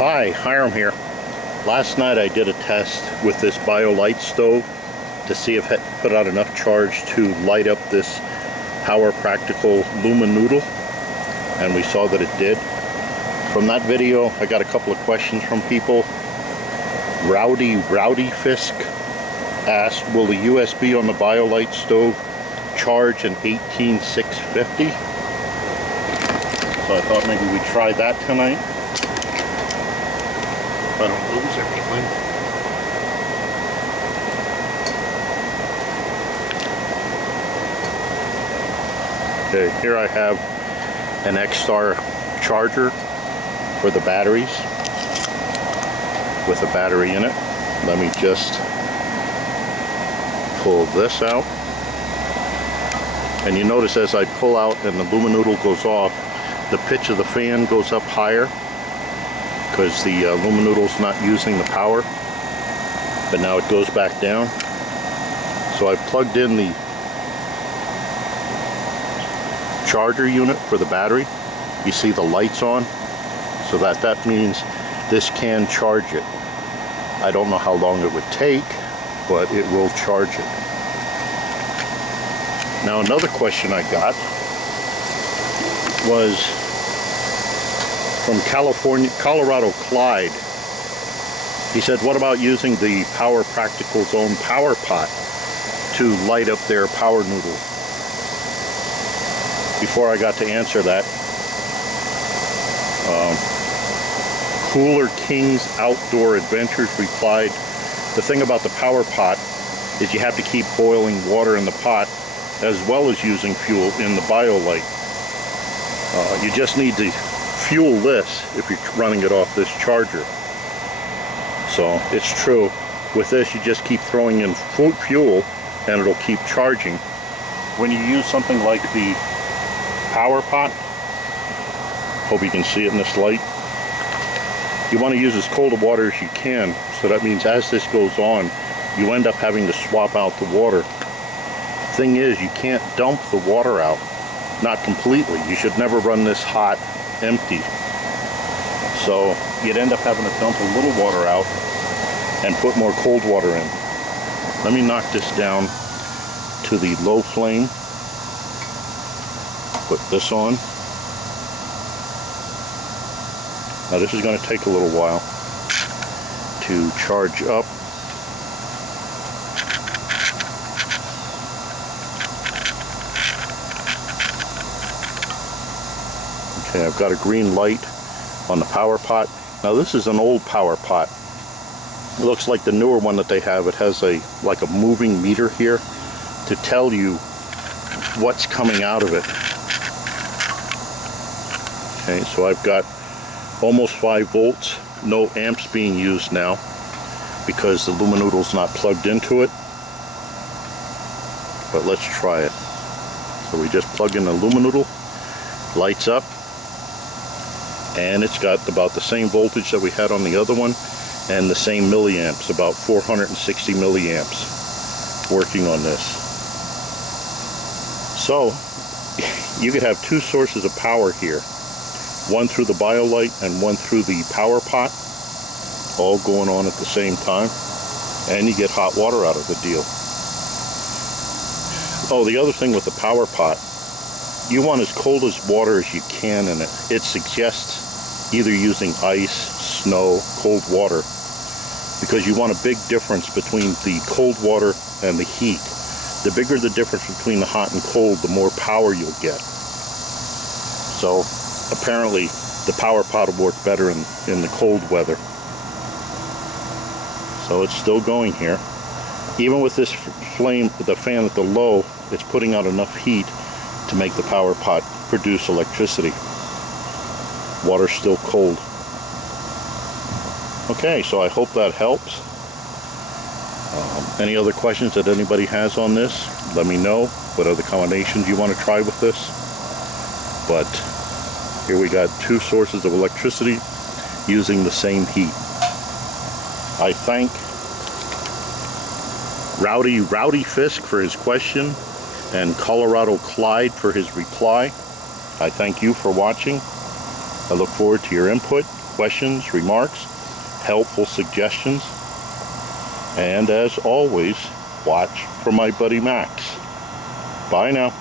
Hi, Hiram here. Last night I did a test with this BioLite Stove to see if it put out enough charge to light up this Power Practical Luminoodle, and we saw that it did. From that video I got a couple of questions from people. Rowdyfisk asked, will the USB on the BioLite Stove charge an 18650? So I thought maybe we'd try that tonight. I don't lose everything. Okay, here I have an XR charger for the batteries with a battery in it. Let me just pull this out. And you notice as I pull out and the Luminoodle goes off, the pitch of the fan goes up higher, because the Luminoodle's not using the power, but now it goes back down. So I've plugged in the charger unit for the battery. You see the lights on, so that means this can charge it. I don't know how long it would take, but it will charge it. Now another question I got was from Colorado Clyde. He said, what about using the Power Practical's own PowerPot to light up their power noodle? Before I got to answer that, Coolerking's Outdoor Adventures replied, the thing about the PowerPot is you have to keep boiling water in the pot as well as using fuel in the BioLite. You just need to fuel this if you're running it off this charger. So it's true, with this you just keep throwing in fuel and it'll keep charging. When you use something like the PowerPot, hope you can see it in this light, you want to use as cold of water as you can. So that means as this goes on, you end up having to swap out the water. Thing is, you can't dump the water out, not completely. You should never run this hot empty. So you'd end up having to dump a little water out and put more cold water in. Let me knock this down to the low flame. Put this on. Now this is going to take a little while to charge up. Okay, I've got a green light on the PowerPot. Now this is an old PowerPot. It looks like the newer one that they have. It has like a moving meter here to tell you what's coming out of it. Okay, so I've got almost 5 volts, no amps being used now because the Luminoodle's not plugged into it. But let's try it. So we just plug in the Luminoodle, lights up, and it's got about the same voltage that we had on the other one and the same milliamps, about 460 milliamps working on this. So you could have 2 sources of power here, one through the BioLite and one through the PowerPot, all going on at the same time, and you get hot water out of the deal. Oh, the other thing with the PowerPot, you want as cold as water as you can in it. It suggests either using ice, snow, cold water, because you want a big difference between the cold water and the heat. The bigger the difference between the hot and cold, the more power you'll get. So apparently the PowerPot will work better in the cold weather. So it's still going here. Even with this flame, the fan at the low, it's putting out enough heat to make the PowerPot produce electricity. Water's still cold. Okay, so I hope that helps. Any other questions that anybody has on this, let me know what other combinations you want to try with this. But here we got 2 sources of electricity using the same heat. I thank Rowdyfisk for his question and Colorado Clyde for his reply. I thank you for watching. I look forward to your input, questions, remarks, helpful suggestions. And as always, watch for my buddy Max. Bye now.